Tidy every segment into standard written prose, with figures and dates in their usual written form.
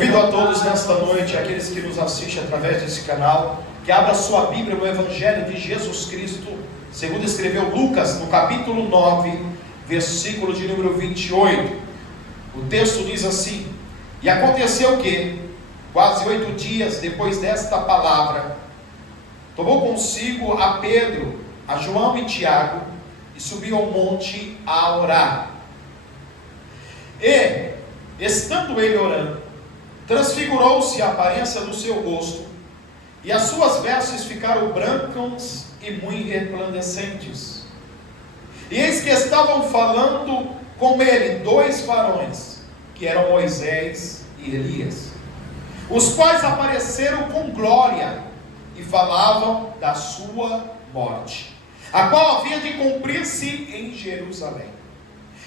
Convido a todos nesta noite, aqueles que nos assistem através desse canal, que abra sua Bíblia no Evangelho de Jesus Cristo, segundo escreveu Lucas, no capítulo 9, versículo de número 28. O texto diz assim: E aconteceu que, quase 8 dias depois desta palavra, tomou consigo a Pedro, a João e Tiago, e subiu ao monte a orar. E, estando ele orando, transfigurou-se a aparência do seu rosto, e as suas vestes ficaram brancas e muito resplandecentes. E eis que estavam falando com ele 2 varões, que eram Moisés e Elias, os quais apareceram com glória e falavam da sua morte, a qual havia de cumprir-se em Jerusalém.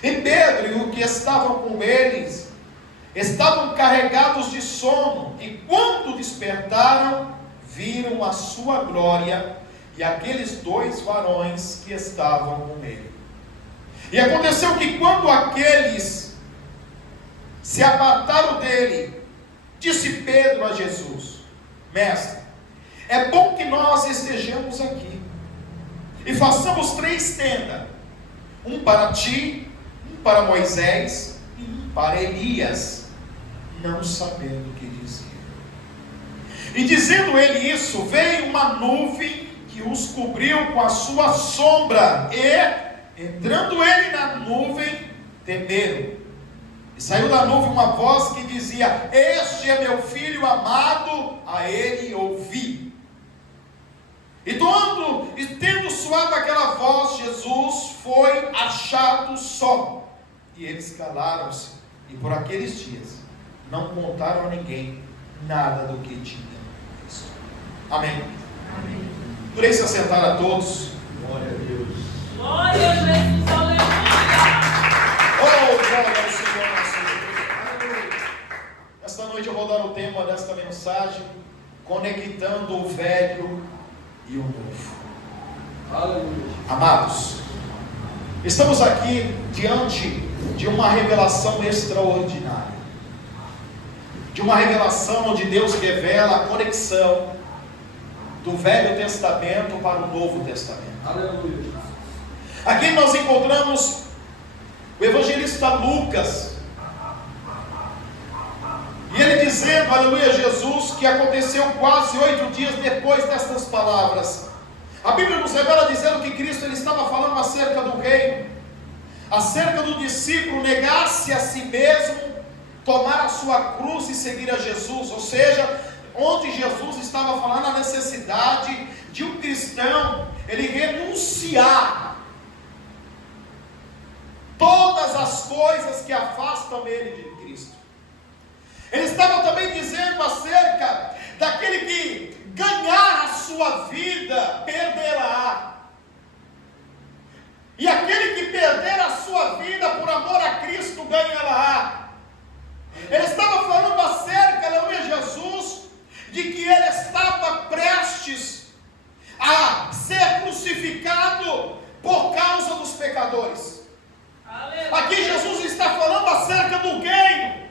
E Pedro e os que estavam com eles estavam carregados de sono, e quando despertaram, viram a sua glória e aqueles 2 varões que estavam com ele. E aconteceu que quando aqueles se apartaram dele, disse Pedro a Jesus: Mestre, é bom que nós estejamos aqui, e façamos 3 tendas, um para ti, um para Moisés e um para Elias, não sabendo o que dizia. E dizendo ele isso, veio uma nuvem que os cobriu com a sua sombra, e, entrando ele na nuvem, temeram. E saiu da nuvem uma voz que dizia: Este é meu filho amado, a ele ouvi. E tendo soado aquela voz, Jesus foi achado só. E eles calaram-se, e por aqueles dias não contaram a ninguém nada do que tinham visto. Amém. Amém. Por se assentar a todos. Glória a Deus. Glória a Jesus, aleluia. Oh, glória ao Senhor nosso Deus. Esta noite eu vou dar o tema desta mensagem: conectando o velho e o novo. Aleluia. Amados, estamos aqui diante de uma revelação extraordinária, de uma revelação onde Deus revela a conexão do Velho Testamento para o Novo Testamento. Aleluia. Aqui nós encontramos o evangelista Lucas, e ele dizendo, aleluia, Jesus, que aconteceu quase 8 dias depois destas palavras. A Bíblia nos revela dizendo que Cristo ele estava falando acerca do reino, acerca do discípulo negar-se a si mesmo, tomar a sua cruz e seguir a Jesus. Ou seja, onde Jesus estava falando a necessidade de um cristão ele renunciar todas as coisas que afastam ele de Cristo. Ele estava também dizendo acerca daquele que ganhar a sua vida, perderá. E aquele que perder a sua vida por amor a Cristo, ganhará. Ele estava falando acerca, aleluia, Jesus, de que ele estava prestes a ser crucificado por causa dos pecadores. Aleluia. Aqui Jesus está falando acerca do reino.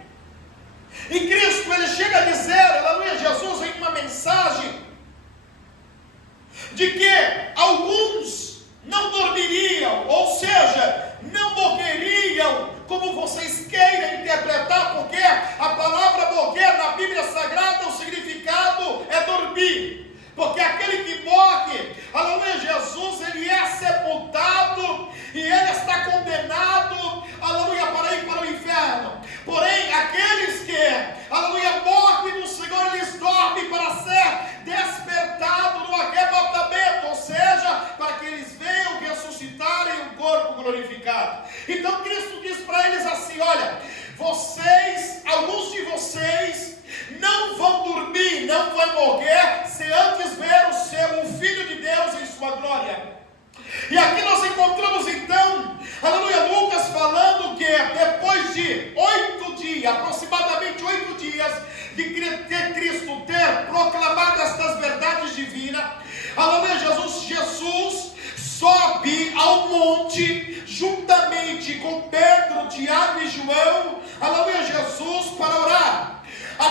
E Cristo ele chega a dizer, aleluia, Jesus, em uma mensagem, de que alguns não dormiriam, ou seja, não morreriam, como vocês queiram interpretar, porque a palavra morrer na Bíblia Sagrada, o significado é dormir. Porque aquele que morre, aleluia, Jesus, ele é sepultado e ele está condenado, aleluia, para ir para o inferno. Porém, aqueles que, aleluia, morrem no Senhor, eles dormem para ser despertados no arrebatamento, ou seja, para que eles venham ressuscitarem um corpo glorificado. Então Cristo diz para eles assim: olha, vocês, alguns de vocês, não vão dormir, não vão morrer, se antes ver o Filho de Deus em sua glória. E aqui nós encontramos então, aleluia, Lucas falando que depois de 8 dias, aproximadamente 8 dias, de Cristo ter proclamado estas verdades divinas, aleluia, Jesus sobe ao monte, juntamente com Pedro, Tiago e João, aleluia, Jesus, para orar. A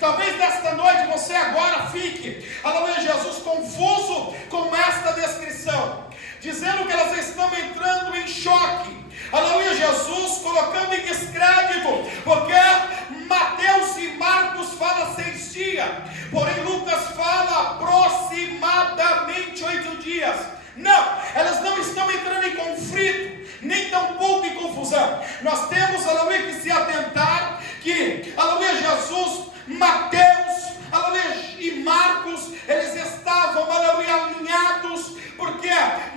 Talvez nesta noite você agora fique, aleluia, Jesus, confuso com esta descrição, dizendo que elas estão entrando em choque. Aleluia, Jesus colocando em descrédito, porque Mateus e Marcos falam 6 dias, porém Lucas fala aproximadamente 8 dias. Não, elas não estão entrando em conflito, nem tampouco em confusão. Nós temos, aleluia, que se atentar que, aleluia, Jesus, Mateus, aleluia, e Marcos, eles estavam, aleluia, alinhados, porque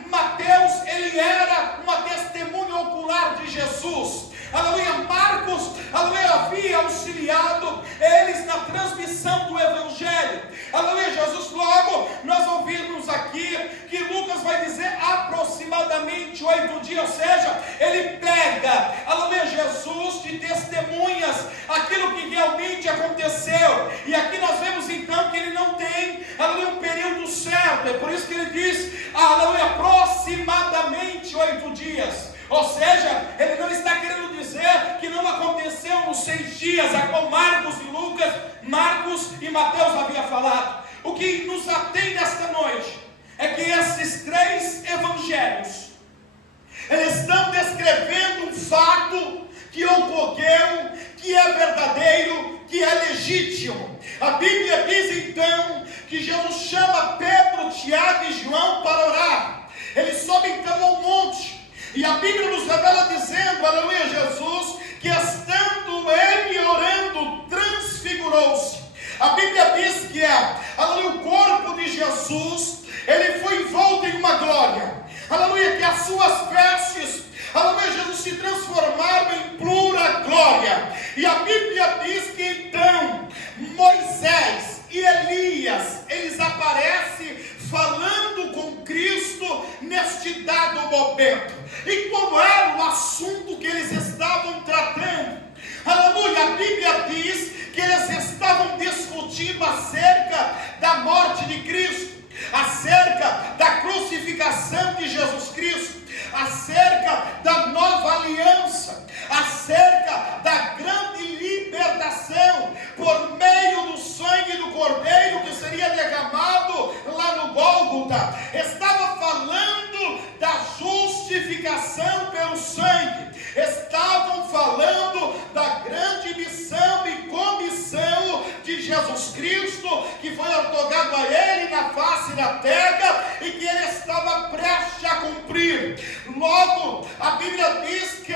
Mateus, ele era uma testemunha ocular de Jesus. Aleluia, Marcos, aleluia, havia auxiliado eles na transmissão do Evangelho. Aleluia, Jesus, logo nós ouvimos aqui que Lucas vai dizer aproximadamente 8 dias, ou seja, ele pega, aleluia, Jesus de testemunhas, aquilo que realmente aconteceu, e aqui nós vemos então que ele não tem, aleluia, um período certo, é por isso que ele diz, aleluia, aproximadamente 8 dias. Ou seja, ele não está querendo dizer que não aconteceu nos 6 dias, a qual Marcos e Mateus havia falado. O que nos atém nesta noite é que esses 3 evangelhos, eles estão descrevendo um fato que ocorreu, que é verdadeiro, que é legítimo. A Bíblia diz então que Jesus chama Pedro, Tiago e João para orar. Eles sobem então ao monte. E a Bíblia nos revela dizendo, aleluia, Jesus, que estando ele orando, transfigurou-se. A Bíblia diz que aleluia, o corpo de Jesus, ele foi envolto em uma glória. Aleluia, que as suas vestes, aleluia, Jesus, se transformaram em pura glória. E a Bíblia diz que então Moisés e Elias, eles aparecem falando com Cristo neste dado momento. E qual era o assunto que eles estavam tratando? Aleluia, a Bíblia diz que eles estavam discutindo acerca da morte de Cristo, acerca da crucificação de Jesus Cristo, acerca da nova aliança, acerca da grande libertação por meio do sangue do Cordeiro que seria derramado lá no Gólgota. Estava falando da justificação pelo sangue, estavam falando da grande missão e comissão de Jesus Cristo, que foi otorgado a ele na face da terra e que ele estava prestes a cumprir. Logo, a Bíblia diz que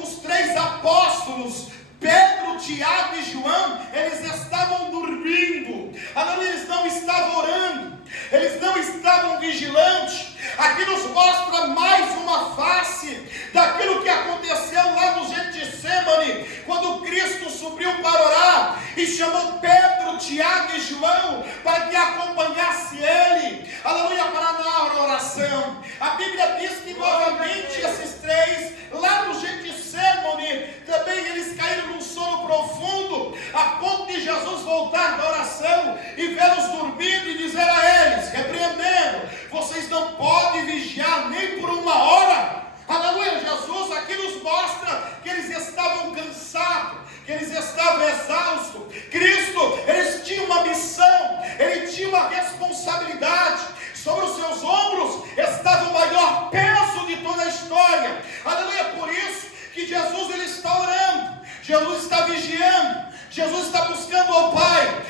os 3 apóstolos, Pedro, Tiago e João, eles estavam dormindo. Eles não estavam orando, eles não estavam vigilantes. Aqui nos mostra mais uma face daquilo que aconteceu lá no Getsemane, quando Cristo subiu para orar e chamou Pedro, Tiago e João para que acompanhasse ele, aleluia, para na oração. A Bíblia diz que novamente esses 3 lá no Getsemane também eles caíram num sono profundo, a ponto de Jesus voltar da oração e vê-los dormindo e dizer a eles, repreendendo, vocês não podem vigiar nem por 1 hora. Aleluia, Jesus aqui nos mostra que eles estavam cansados, que eles estavam exaustos. Cristo, eles tinham uma missão, ele tinha uma responsabilidade. Sobre os seus ombros estava o maior peso de toda a história. Aleluia, por isso que Jesus ele está orando, Jesus está vigiando, Jesus está buscando ao Pai.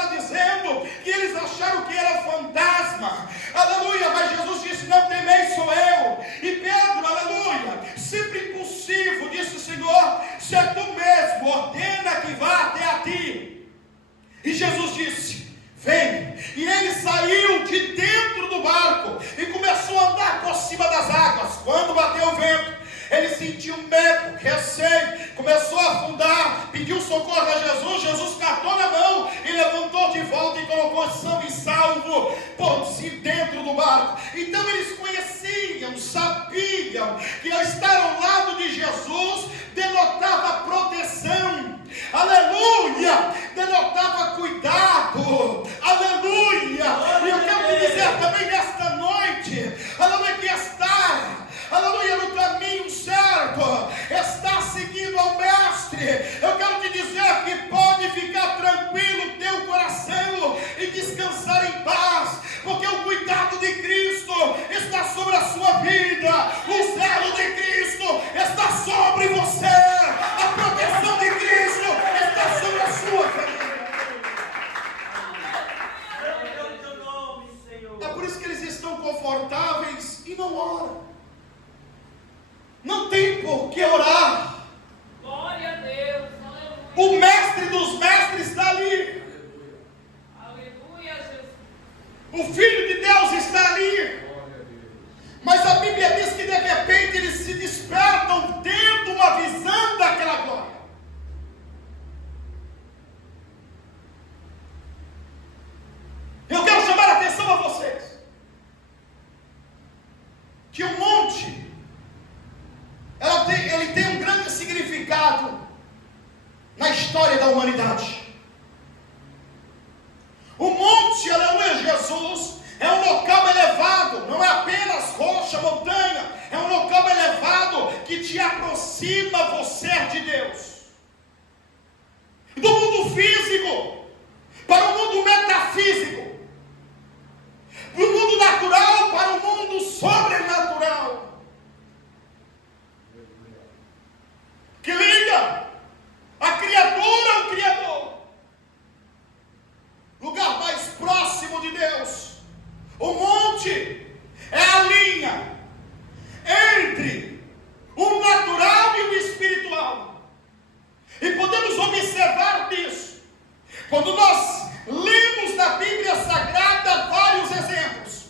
revela dizendo que eles acharam que era fantasma. Aleluia, mas Jesus disse: não temeis, sou eu. E Pedro, aleluia, sempre impulsivo, disse: Senhor, se é tu mesmo, ordena que vá até a ti. E Jesus disse: vem. E ele saiu de dentro do barco e começou a andar por cima das águas. Quando bateu o vento, ele sentiu medo, receio, começou a afundar, pediu socorro a Jesus. Jesus catou na mão e levantou de volta e colocou são e salvo por si dentro do barco. Então eles conheciam, sabiam que estar ao lado de Jesus denotava proteção, aleluia, denotava cuidado, aleluia. E eu quero te dizer também nesta noite, aleluia, que estar, aleluia, no caminho certo, está seguindo ao Mestre. Eu quero te dizer que pode ficar tranquilo teu coração e descansar em paz, porque o cuidado de Cristo está sobre a sua vida, o zelo de Cristo está sobre você, a proteção de Cristo está sobre a sua família. É por isso que eles estão confortáveis e não oram. Não tem por que orar. Glória a Deus. Aleluia. O mestre dos mestres está ali. Aleluia, Jesus. O Filho de Deus está ali. Mas a Bíblia diz que de repente eles se despertam tendo uma visão daquela glória. Eu quero chamar a atenção a vocês que o monte, ele tem um grande significado na história da humanidade. O monte, aleluia, Jesus, é um local elevado, não é apenas rocha, montanha, é um local elevado que te aproxima você de Deus. Do mundo físico para o mundo metafísico, do mundo natural para o mundo sobrenatural. Que liga a criatura ao Criador, lugar mais próximo de Deus. O monte é a linha entre o natural e o espiritual, e podemos observar isso quando nós lemos na Bíblia Sagrada vários exemplos.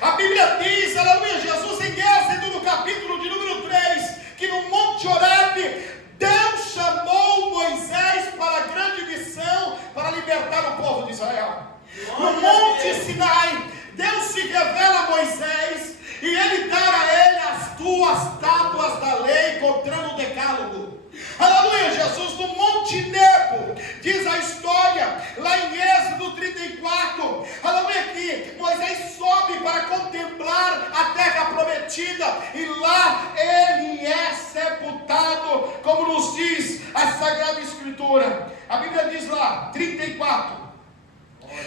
A Bíblia diz, aleluia, Jesus em Êxodo, no capítulo de número 3, que no Monte Horebe, Deus chamou Moisés para a grande missão, para libertar o povo de Israel. No Monte Sinai, Deus se revela a Moisés e ele dá a ele as 2 tábuas da lei, encontrando o decálogo. Aleluia, Jesus. No Monte Nebo, diz a história, lá em Êxodo 34, aleluia, que Moisés sobe para contemplar a terra prometida, e lá ele é sepultado, como nos diz a Sagrada Escritura. A Bíblia diz lá, 34,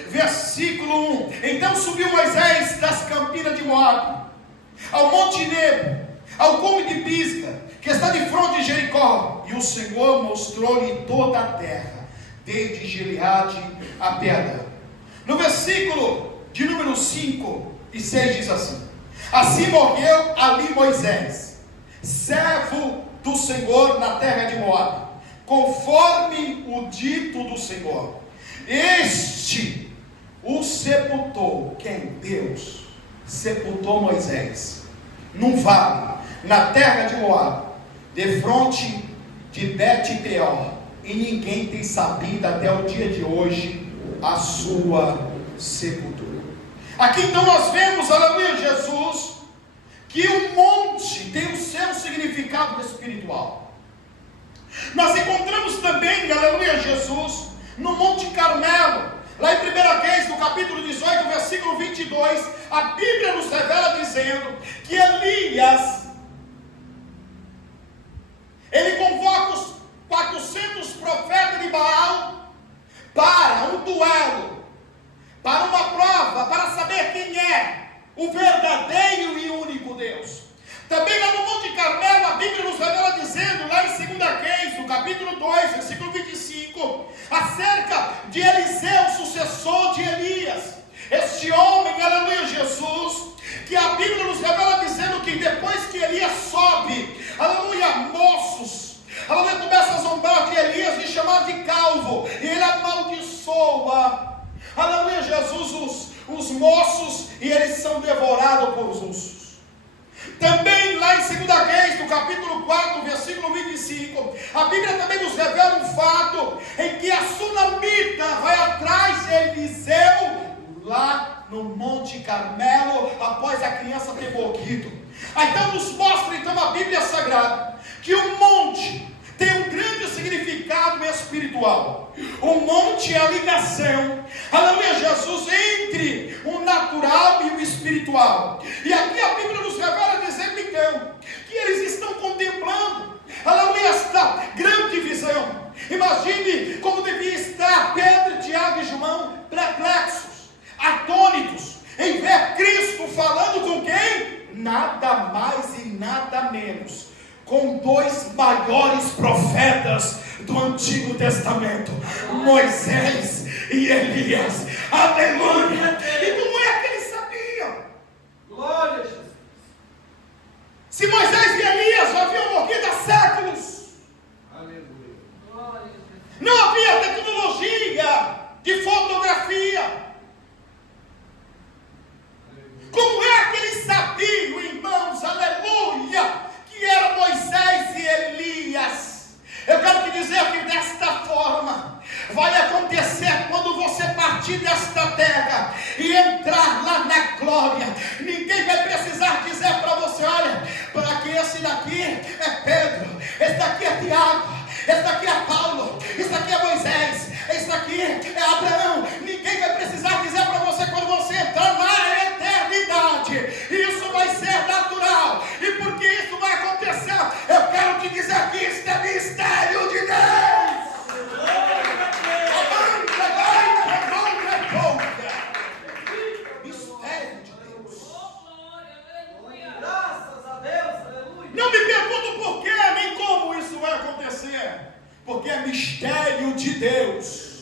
versículo 1: então subiu Moisés das campinas de Moabe ao Monte Nebo, ao cume de Pisga, que está de frente de Jericó, e o Senhor mostrou-lhe toda a terra, desde Gileade a Pedra. No versículo de número 5 e 6 diz assim: assim morreu ali Moisés, servo do Senhor na terra de Moabe, conforme o dito do Senhor. Este o sepultou. Quem? Deus sepultou Moisés num vale, na terra de Moabe, defronte de Bet-peor, e ninguém tem sabido até o dia de hoje a sua sepultura. Aqui então nós vemos, aleluia, Jesus, que o monte tem o seu significado espiritual. Nós encontramos também, aleluia, Jesus, no Monte Carmelo, lá em 1 Reis, no capítulo 18, versículo 22, a Bíblia nos revela dizendo que Elias, ele convoca os 400 profetas de Baal para um duelo, para uma prova, para saber quem é o verdadeiro e único Deus. Também lá no Monte Carmelo, a Bíblia nos revela dizendo, lá em 2 Reis, no capítulo 2, versículo 25, acerca de Eliseu, sucessor de Elias. Este homem, aleluia, Jesus, que a Bíblia nos revela dizendo que depois que Elias sobe, aleluia, moços, aleluia, começa a zombar de Elias e chamar de calvo, e ele amaldiçoa, aleluia, Jesus, os moços, e eles são devorados por os ursos. Também lá em 2 Reis, no capítulo 4, versículo 25, a Bíblia também nos revela um fato em que a sunamita vai atrás de Eliseu lá no Monte Carmelo, após a criança ter morrido. Então nos mostra então a Bíblia Sagrada que o monte tem um grande significado espiritual. O monte é a ligação, aleluia, Jesus, entre o natural e o espiritual. E aqui a Bíblia nos revela dizendo então que eles estão contemplando, aleluia, esta grande visão. Imagine como devia estar Pedro, Tiago e João perplexos, atônitos, em ver Cristo falando com quem? Nada mais e nada menos com dois maiores profetas do Antigo Testamento, Moisés e Elias. Aleluia! E como é que eles sabiam? Glória a Jesus. Se Moisés e Elias já haviam morrido há séculos, Aleluia. Glória a Jesus. não havia tecnologia de fotografia. Como é que eles sabiam, irmãos, aleluia, que era Moisés e Elias? Eu quero te dizer que desta forma vai acontecer quando você partir desta terra e entrar lá na glória. Ninguém vai precisar dizer para você: olha, para que esse daqui é Pedro, esse daqui é Tiago, esse daqui é Paulo, esse daqui é Moisés, esse daqui é Abraão. Ninguém vai precisar dizer para você quando você entrar na eternidade. Isso vai ser natural. E porque isso vai acontecer, eu quero te dizer que isso é mistério de Deus. Mistério de Deus. Graças a Deus, aleluia. Não me pergunto por quê, nem como isso vai acontecer, porque é mistério de Deus.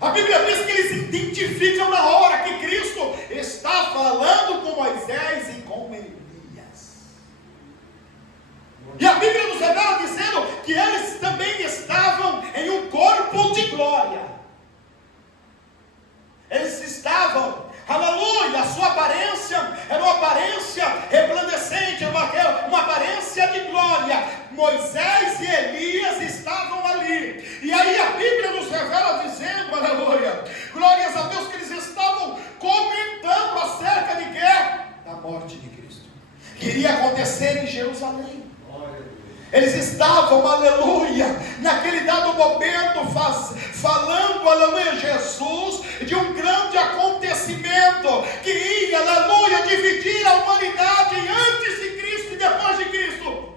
A Bíblia diz que eles identificam na hora que Cristo está falando com Moisés e com Elias. E a Bíblia nos revela dizendo que eles também estavam em um corpo de glória. Eles estavam, aleluia, a sua aparência era uma aparência resplandecente, uma aparência de glória. Moisés e Elias estavam ali. E aí a Bíblia nos revela dizendo, aleluia, glórias a Deus, que eles estavam comentando acerca de quê? Da morte de Cristo, que iria acontecer em Jerusalém. Eles estavam, aleluia, naquele dado momento falando, aleluia, Jesus, de um grande acontecimento que ia, aleluia, dividir a humanidade antes de Cristo e depois de Cristo.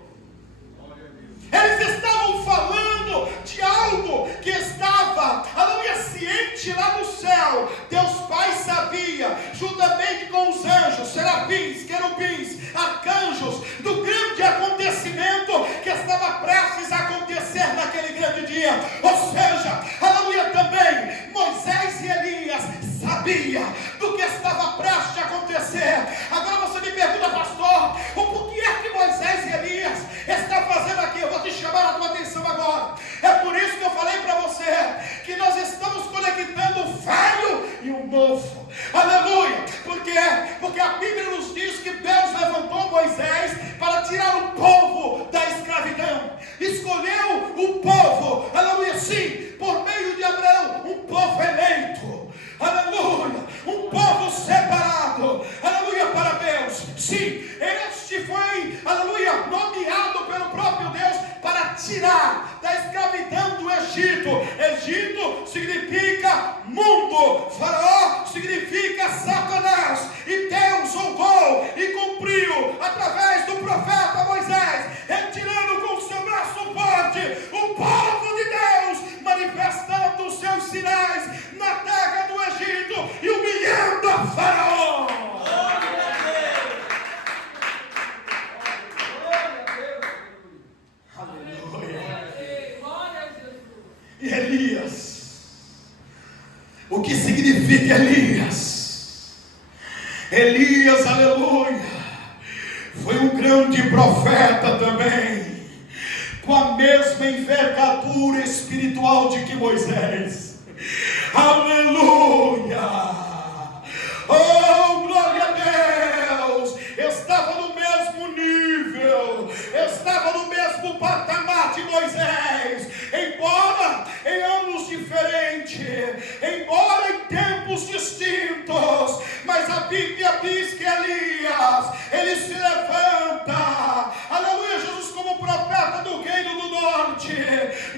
Eles estavam falando de algo que estava, aleluia, ciente lá no céu. Deus Pai sabia, juntamente com os anjos, serafins, querubins, arcanjos, do grande acontecimento que estava prestes a acontecer naquele grande dia. Ou seja, aleluia, também Moisés e Elias sabia do que estava prestes a acontecer. Agora você me pergunta, pastor, o porquê é que Moisés e Elias estão fazendo aqui? Eu vou te chamar a tua atenção agora. É por isso que eu falei para você que nós estamos conectando o velho e o novo. Aleluia. Por quê? Porque a Bíblia nos diz que Deus levantou Moisés para tirar o povo da escravidão. Escolheu o povo, aleluia, sim, por meio de Abraão, um povo eleito. Aleluia, um povo separado, aleluia, para Deus. Sim, este foi, aleluia, nomeado pelo próprio Deus para tirar da escravidão do Egito. Egito significa mundo, Faraó significa Satanás. E Deus honrou e cumpriu através do profeta Moisés, retirando com o seu braço forte o povo de Deus, manifestando os seus sinais na terra do Egito e humilhando a Faraó. O que significa Elias? Elias, aleluia, foi um grande profeta também, com a mesma envergadura espiritual de que Moisés. Aleluia! Oh, glória a Deus! Estava no mesmo nível, estava no mesmo patamar de Moisés, embora em anos diferentes, embora em tempos distintos, mas a Bíblia diz que Elias, ele se levanta, aleluia, Jesus, como profeta do reino do norte,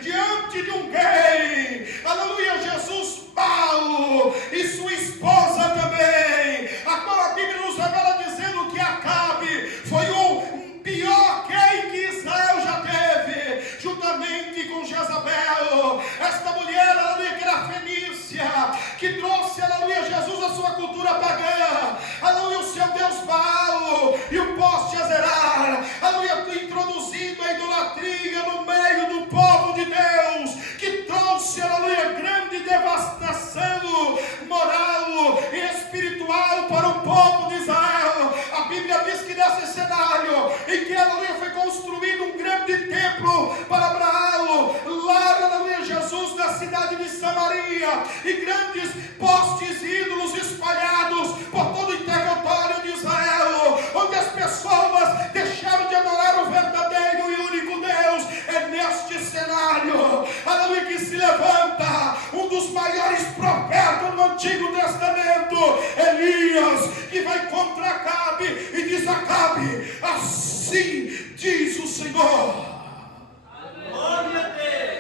diante de um rei, aleluia, Jesus, Paulo e sua esposa também, a qual a Bíblia nos revela dizendo que Acabe foi o pior rei que Israel já teve, juntamente com Jezabel, esta mulher, aleluia, que era fenícia, que trouxe, aleluia, Jesus, a sua cultura pagã, aleluia, o seu Deus Baal e o poste Azerar, aleluia, introduzindo a idolatria no meio do povo de Deus, que trouxe, aleluia, grande devastação moral e espiritual para o povo de Israel. A Bíblia diz que nesse cenário em que, aleluia, foi construído um grande templo para Baal, lá, aleluia, Jesus, na cidade de Samaria, e grandes postes ídolos espalhados por todo o território de Israel, onde as pessoas deixaram de adorar o verdadeiro e único Deus. É neste cenário, aleluia, que se levanta um dos maiores profetas do Antigo Testamento, Elias, que vai contra Acabe e diz: Acabe, assim diz o Senhor,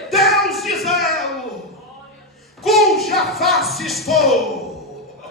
Deus de Israel, cuja face estou,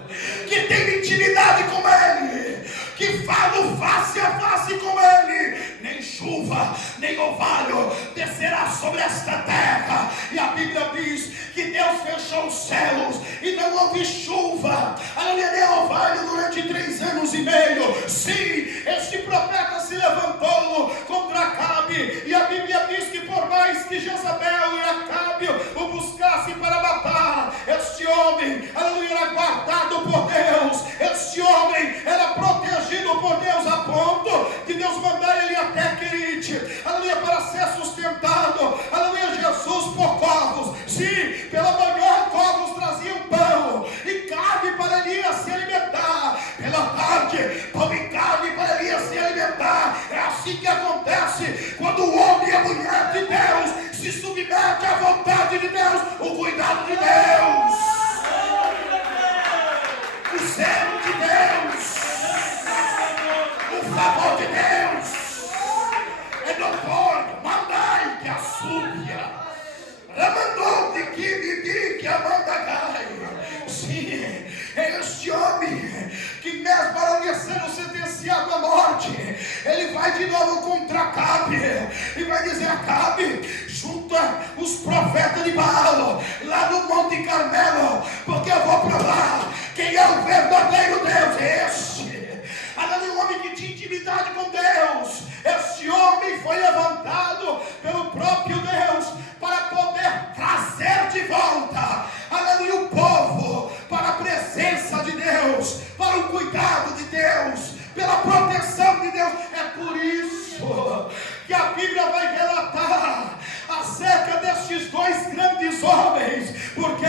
que tem intimidade com Ele, que falo face a face com Ele, nem chuva, nem orvalho descerá sobre esta terra. E a Bíblia diz que Deus fechou os céus e não houve chuva, aleluia, nem orvalho durante 3 anos e meio. Sim, este profeta se levantou contra Acabe, e a Bíblia diz que por mais que Jezabel e Acabe o buscassem para matar, este homem, aleluia, era guardado por Deus, este homem era protegido por Deus, a ponto de Deus mandar ele até Querite, aleluia, para ser sustentado, aleluia, Jesus, por corvos. Sim, pela manhã corvos traziam pão e carne para Elias se alimentar, pela tarde pão e carne para Elias se alimentar. É assim que acontece quando o homem e a mulher de Deus se submete à vontade de Deus, o cuidado de Deus, o zelo de Deus, o favor de Deus. É notório, mandai que a súbia, ramandou de que a mandagai. Sim, é este homem que, mesmo para sendo sentenciado à morte, ele vai de novo contra Acabe e vai dizer: Acabe, junta os profetas de Baal lá no Monte Carmelo, porque eu vou provar quem é o verdadeiro Deus. Este, aleluia, um homem que tinha intimidade com Deus. Este homem foi levantado pelo próprio Deus para poder trazer de volta, aleluia, o povo para a presença de Deus, para o cuidado de Deus, pela proteção de Deus. É por isso que a Bíblia vai relatar acerca destes 2 grandes homens. Por quê?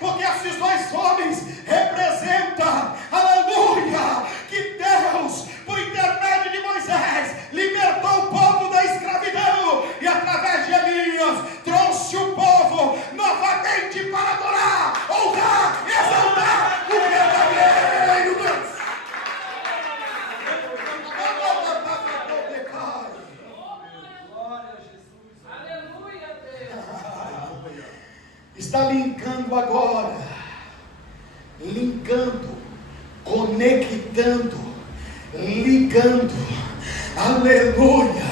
Porque esses 2 homens representam, aleluia, que Deus, por intermédio de Moisés, libertou o povo da escravidão, e através de Elias trouxe o povo novamente para adorar, honrar, exaltar o verdadeiro Deus. Está linkando agora, conectando, ligando, aleluia,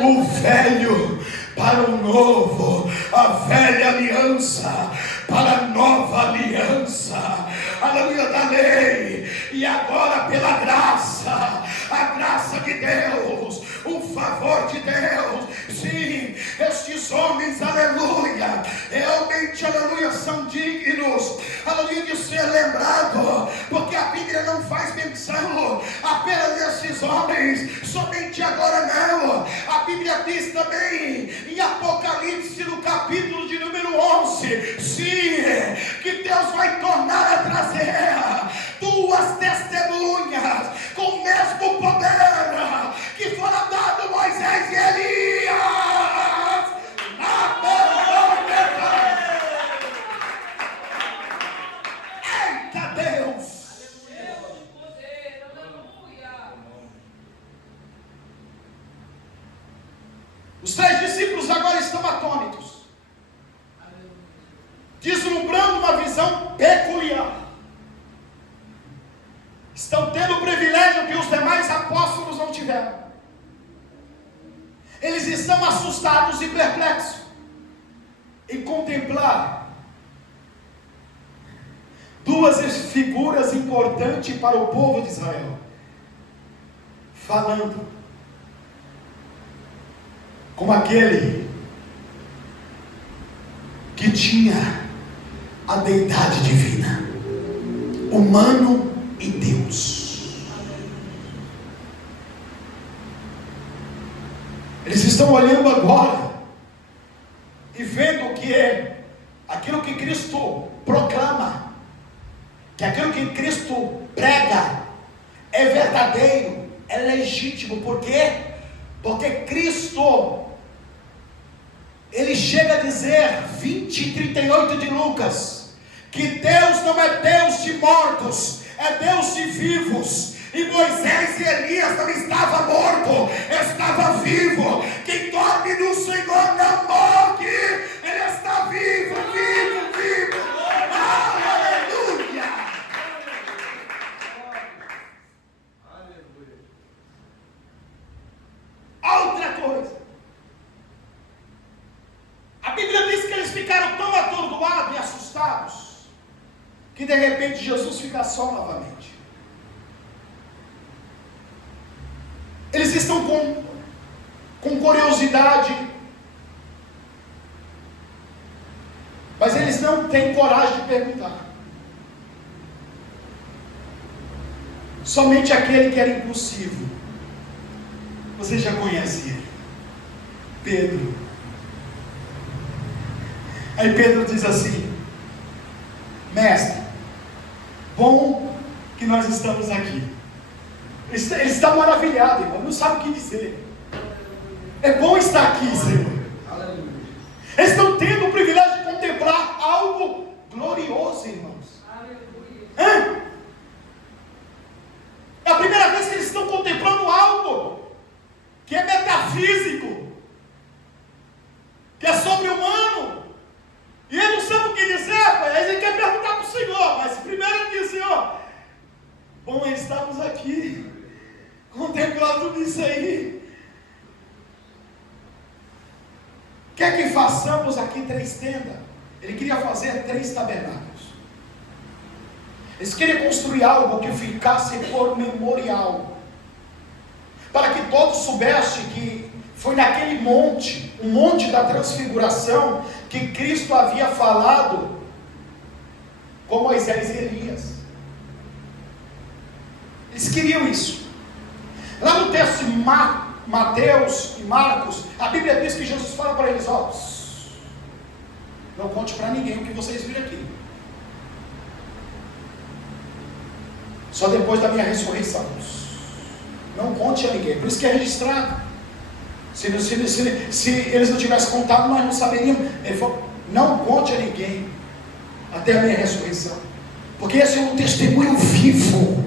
o velho para o novo, a velha aliança para a nova aliança, aleluia, da lei, e agora pela graça, a graça de Deus, o favor de Deus. Sim, Estes homens, aleluia, realmente, aleluia, são dignos, aleluia, de ser lembrado, porque a Bíblia não faz menção apenas desses homens, somente agora não. A Bíblia diz também em Apocalipse, no capítulo de número 11, sim, que Deus vai tornar a trazer duas testemunhas com o mesmo poder que foram dado a Moisés e Elias. Eita Deus! Deus de poder, aleluia. Os 3 discípulos agora estão atônitos, deslumbrando uma visão peculiar. Estão tendo o privilégio que os demais apóstolos não tiveram. Eles estão assustados e perplexos em contemplar duas figuras importantes para o povo de Israel, falando como aquele que tinha a deidade divina, humano e Deus. Eles estão olhando agora e vendo que aquilo que Cristo proclama, que aquilo que Cristo prega é verdadeiro, é legítimo. Por quê? Porque Cristo, ele chega a dizer, 20:38 de Lucas, que Deus não é Deus de mortos, é Deus de vivos. E Moisés e Elias não estavam mortos, estavam vivos. Quem dorme no Senhor não morre, ele está vivo, vivo, vivo. Aleluia! Outra coisa, a Bíblia diz que eles ficaram tão atordoados e assustados, que de repente Jesus fica só novamente. Eles estão com curiosidade, mas eles não têm coragem de perguntar. Somente aquele que era impulsivo. Você já conhece ele, Pedro. Aí Pedro diz assim: mestre, bom que nós estamos aqui. Ele está maravilhado, irmão, não sabe o que dizer. É bom estar aqui, Senhor. Eles estão tendo o privilégio de contemplar algo glorioso, irmãos. Hã? É a primeira vez que eles estão contemplando algo que é metafísico, que é sobre-humano. E ele não sabe o que dizer, pai. Ele quer perguntar para o Senhor, mas primeiro ele diz: Senhor, bom é estarmos aqui, contemplando tudo isso aí. Quer que façamos aqui 3 tendas? Ele queria fazer 3 tabernáculos. Eles queriam construir algo que ficasse por memorial, para que todos soubessem que foi naquele monte, o monte da transfiguração, que Cristo havia falado com Moisés e Elias. Eles queriam isso. Lá no texto de Mateus e Marcos, a Bíblia diz que Jesus fala para eles: ó, não conte para ninguém o que vocês viram aqui, só depois da minha ressurreição. Não conte a ninguém. Por isso que é registrado. Se eles não tivessem contado, nós não saberíamos. Ele falou: não conte a ninguém até a minha ressurreição, porque esse é um testemunho vivo.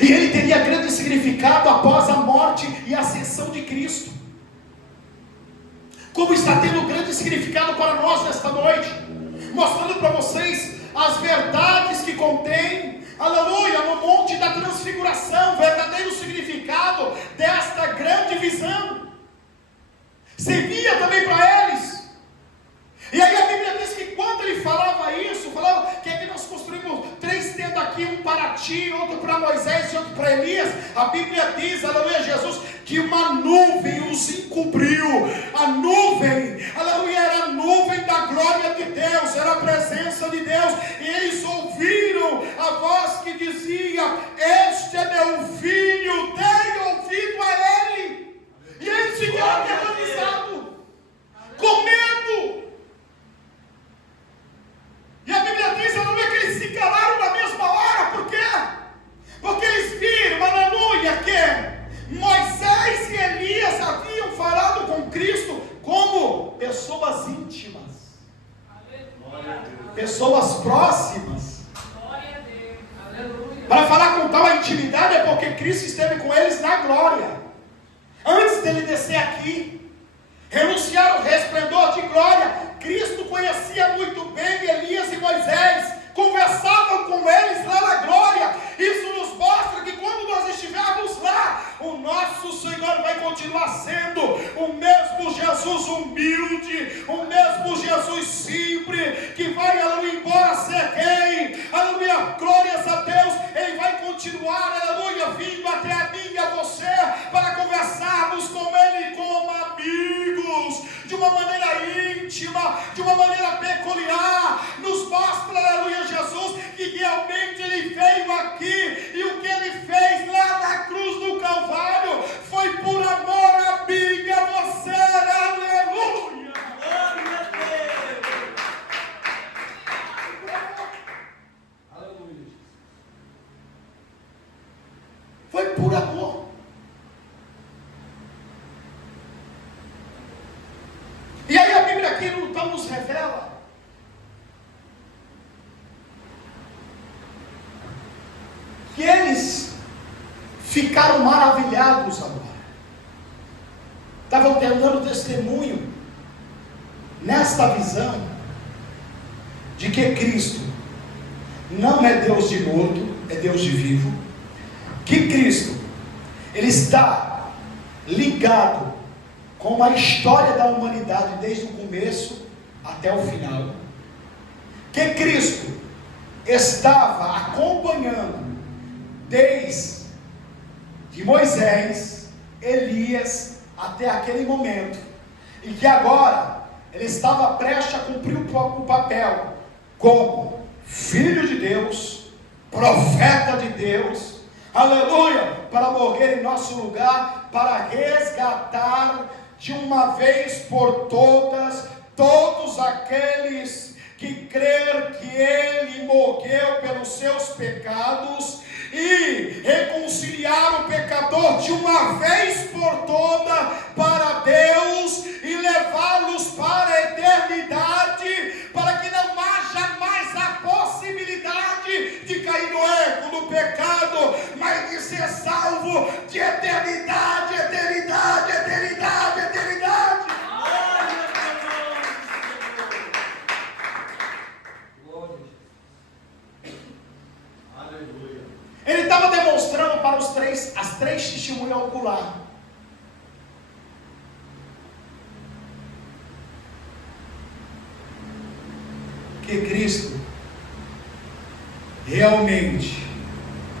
E ele teria grande significado após a morte e a ascensão de Cristo, como está tendo grande significado para nós nesta noite, mostrando para vocês as verdades que contém, aleluia, no monte da transfiguração, verdadeiro significado desta grande visão. Servia também para eles. E aí a Bíblia diz que quando ele falava isso, falava que aqui nós construímos 3 tendas aqui, um para ti, outro para Moisés e outro para Elias. A Bíblia diz, aleluia, Jesus que uma nuvem os encobriu. A nuvem, aleluia, era a nuvem da glória de Deus, era a presença de Deus, e eles ouviram a voz que dizia: este é meu filho, tenho ouvido a ele. E eles ficaram aterrorizados, com medo. E a Bíblia diz, aleluia, que eles se calaram na mesma hora. Por quê? Porque eles viram, aleluia, que Moisés e Elias haviam falado com Cristo como pessoas íntimas, pessoas próximas. Para falar com tal intimidade é porque Cristo esteve com eles na glória. Antes dele descer aqui, renunciar ao resplendor de glória, Cristo conhecia muito bem Elias e Moisés, conversavam com eles lá na glória. Isso nos mostra que quando nós estivermos lá, o nosso Senhor vai continuar sendo o mesmo Jesus humilde, o mesmo Jesus simples, que vai, aleluia, embora ser quem, aleluia, glórias a Deus, Ele vai continuar, aleluia, vindo até a mim e a você, para conversarmos com Ele como amigos, de uma maneira íntima, de uma maneira peculiar. Nos mostra, aleluia, Jesus, que realmente Ele veio aqui, e o que Ele fez lá na cruz do Calvário foi por amor a mim e a você. Aleluia! Glória a Deus! Aleluia! Foi por amor. E aí a Bíblia aqui então nos revela que eles ficaram maravilhados agora. Estavam tendo testemunho nesta visão de que Cristo não é Deus de morto, é Deus de vivo. Que Cristo, Ele está ligado com a história da humanidade desde o começo até o final. Que Cristo estava acompanhando desde Moisés, Elias, até aquele momento, e que agora ele estava prestes a cumprir o papel como Filho de Deus, profeta de Deus, aleluia, para morrer em nosso lugar, para resgatar de uma vez por todas todos aqueles que crer que Ele morreu pelos seus pecados e reconciliar o pecador de uma vez por toda para Deus e levá-los para a eternidade, para que não haja mais a possibilidade de cair no erro, no pecado, mas de ser salvo de eternidade, eternidade, eternidade, eternidade. Ele estava demonstrando para as três testemunhas oculares que Cristo realmente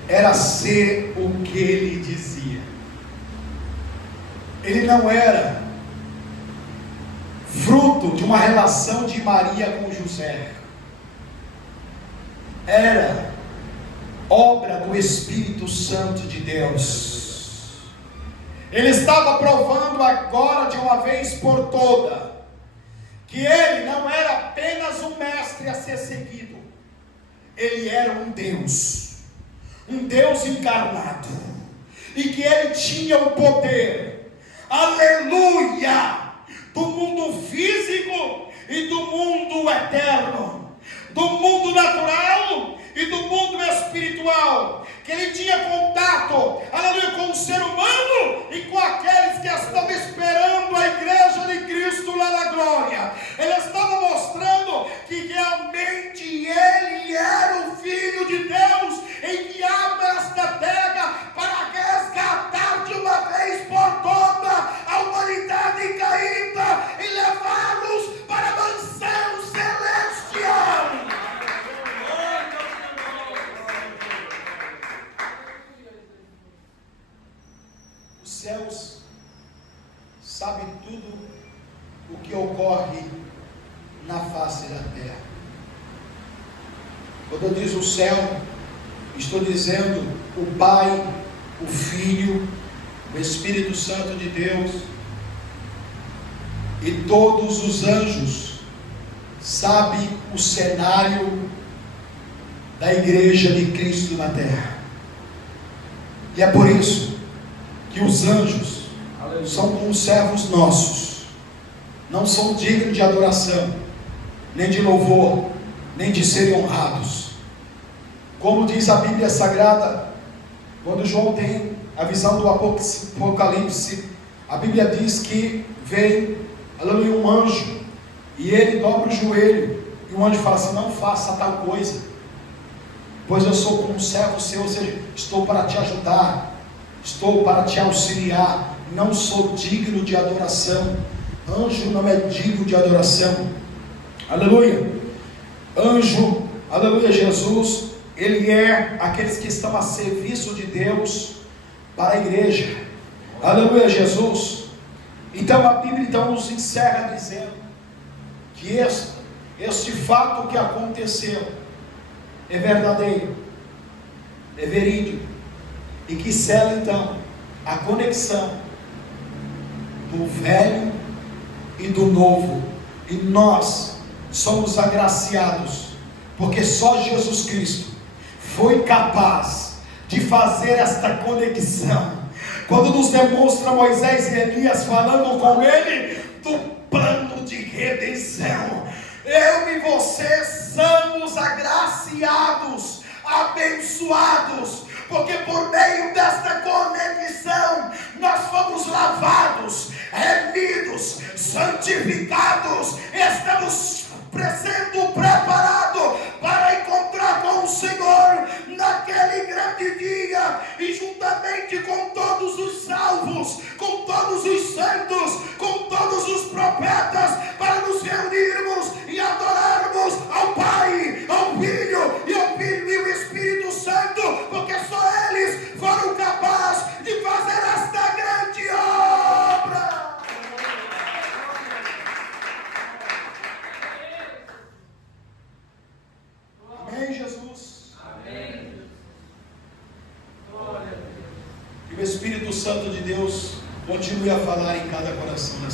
era ser o que Ele dizia. Ele não era fruto de uma relação de Maria com José. Era obra do Espírito Santo de Deus. Ele estava provando agora de uma vez por toda que ele não era apenas um mestre a ser seguido, ele era um Deus encarnado, e que ele tinha o poder, aleluia, do mundo físico e do mundo eterno, do mundo natural e do mundo espiritual, que ele tinha contato, aleluia, com o ser humano e com aqueles que estão esperando a igreja de Cristo lá na glória. Ele estava mostrando que realmente ele era o Filho de Deus, enviado a esta terra para resgatar de uma vez por toda a humanidade caída e levá-los para a mansão celestial. Quando eu digo o céu, estou dizendo o Pai, o Filho, o Espírito Santo de Deus e todos os anjos. Sabe o cenário da igreja de Cristo na terra. E é por isso que os anjos são como servos nossos, não são dignos de adoração, nem de louvor, nem de serem honrados. Como diz a Bíblia Sagrada, quando João tem a visão do Apocalipse, a Bíblia diz que vem, aleluia, um anjo, e ele dobra o joelho, e o anjo fala assim: não faça tal coisa, pois eu sou como um servo seu, ou seja, estou para te ajudar, estou para te auxiliar, não sou digno de adoração. Anjo não é digno de adoração, aleluia. Anjo, aleluia, Jesus, ele é aqueles que estão a serviço de Deus para a igreja, aleluia, Jesus. Então a Bíblia nos encerra dizendo que este fato que aconteceu é verdadeiro, é verídico, e que sela então a conexão do velho e do novo, e nós somos agraciados, porque só Jesus Cristo foi capaz de fazer esta conexão. Quando nos demonstra Moisés e Elias falando com ele do plano de redenção, eu e você somos agraciados, abençoados, porque por meio desta conexão nós fomos lavados, remidos, santificados, estamos sendo preparados para encontrar com o Senhor naquele grande dia, e juntamente com todos os salvos, com todos os santos, com todos os profetas, para nos reunirmos e adorarmos ao Pai, ao Filho e ao Filho e o Espírito Santo, porque só eles foram capazes de fazer esta grande obra. Amém, Jesus? Amém. Que o Espírito Santo de Deus continue a falar em cada coração nessa